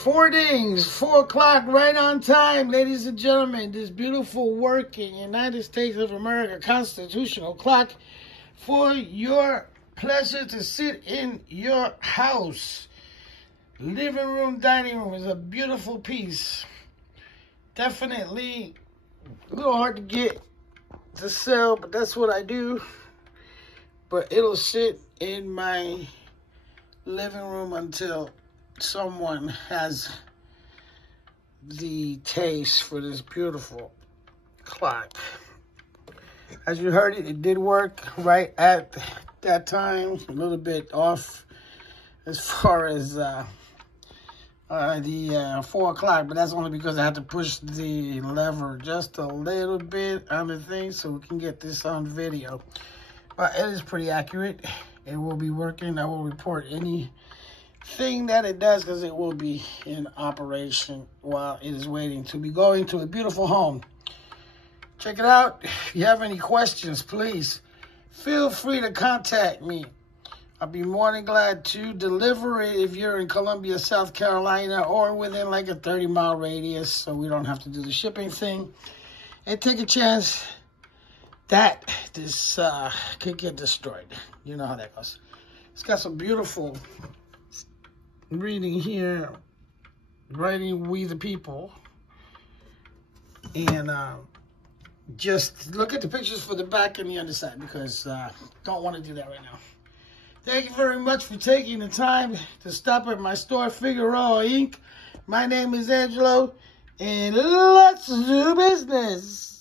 Four dings, 4 o'clock, right on time, ladies and gentlemen. This beautiful working United States of America constitutional clock for your pleasure to sit in your house. Living room, dining room is a beautiful piece. Definitely a little hard to get to sell, but that's what I do. But it'll sit in my living room until someone has the taste for this beautiful clock. As you heard, it did work right at that time. A little bit off as far as the 4 o'clock, but that's only because I had to push the lever just a little bit on the thing so we can get this on video. But it is pretty accurate. It will be working. I will report anything that it does because it will be in operation while it is waiting to be going to a beautiful home. Check it out. If you have any questions, please feel free to contact me. I'll be more than glad to deliver it if you're in Columbia, South Carolina, or within like a 30-mile radius, so we don't have to do the shipping thing. And take a chance that this could get destroyed. You know how that goes. It's got some beautiful reading here, writing "We the People." And just look at the pictures for the back and the underside because don't want to do that right now. Thank you very much for taking the time to stop at my store, Figueroa Inc. My name is Angelo, and let's do business.